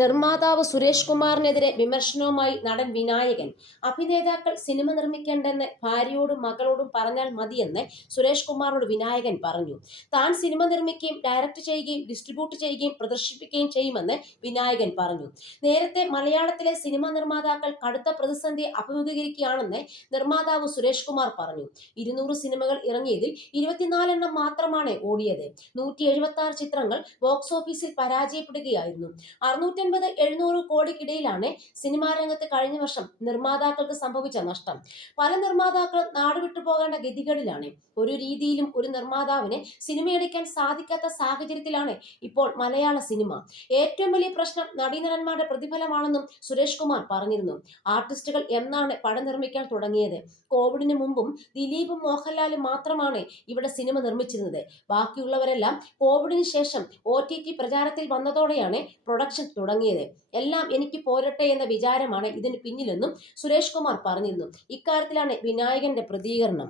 നിർമ്മാതാവ് സുരേഷ് കുമാറിനെതിരെ വിമർശനവുമായി നടൻ വിനായകൻ. അഭിനേതാക്കൾ സിനിമ നിർമ്മിക്കേണ്ടെന്ന് ഭാര്യയോടും മകളോടും പറഞ്ഞാൽ മതിയെന്ന് സുരേഷ് കുമാറിനോട് വിനായകൻ പറഞ്ഞു. താൻ സിനിമ നിർമ്മിക്കുകയും ഡയറക്റ്റ് ചെയ്യുകയും ഡിസ്ട്രിബ്യൂട്ട് ചെയ്യുകയും പ്രദർശിപ്പിക്കുകയും ചെയ്യുമെന്ന് വിനായകൻ പറഞ്ഞു. നേരത്തെ മലയാളത്തിലെ സിനിമ നിർമ്മാതാക്കൾ കടുത്ത പ്രതിസന്ധി അഭിമുഖീകരിക്കുകയാണെന്ന് നിർമ്മാതാവ് സുരേഷ് കുമാർ പറഞ്ഞു. ഇരുന്നൂറ് സിനിമകൾ ഇറങ്ങിയതിൽ ഇരുപത്തിനാലെണ്ണം മാത്രമാണ് ഓടിയത്. നൂറ്റി എഴുപത്തി ആറ് ചിത്രങ്ങൾ ബോക്സ് ഓഫീസിൽ പരാജയപ്പെടുകയായിരുന്നു. അറുന്നൂറ്റൻപത് എഴുന്നൂറ് കോടിക്കിടയിലാണ് സിനിമാ രംഗത്ത് കഴിഞ്ഞ വർഷം നിർമ്മാതാക്കൾക്ക് സംഭവിച്ച നഷ്ടം. പല നിർമ്മാതാക്കളും നാടുവിട്ടു പോകേണ്ട ഗതികളിലാണ് ഒരു രീതിയിലും ഒരു നിർമ്മാതാവിന് സിനിമയെടുക്കാൻ സാധിക്കാത്ത സാഹചര്യത്തിലാണ് ഇപ്പോൾ മലയാള സിനിമ. ഏറ്റവും വലിയ പ്രശ്നം നടീനടന്മാരുടെ പ്രതിഫലമാണെന്നും സുരേഷ് കുമാർ പറഞ്ഞിരുന്നു. ആർട്ടിസ്റ്റുകൾ എന്നാണ് പടം നിർമ്മിക്കാൻ തുടങ്ങിയത്. കോവിഡിന് മുമ്പും ദിലീപും മോഹൻലാലും മാത്രമാണ് ഇവിടെ സിനിമ നിർമ്മിച്ചിരുന്നത്. ബാക്കിയുള്ളവരെല്ലാം കോവിഡിന് ശേഷം ഒ ടി ടി പ്രചാരത്തിൽ വന്നതോടെയാണ് പ്രൊഡക്ഷൻ തുടങ്ങിയത്. എല്ലാം എനിക്ക് പോരട്ടെ എന്ന വിചാരമാണ് ഇതിന് പിന്നിലെന്നും സുരേഷ് കുമാർ പറഞ്ഞിരുന്നു. ഇക്കാര്യത്തിലാണ് വിനായകന്റെ പ്രതികരണം.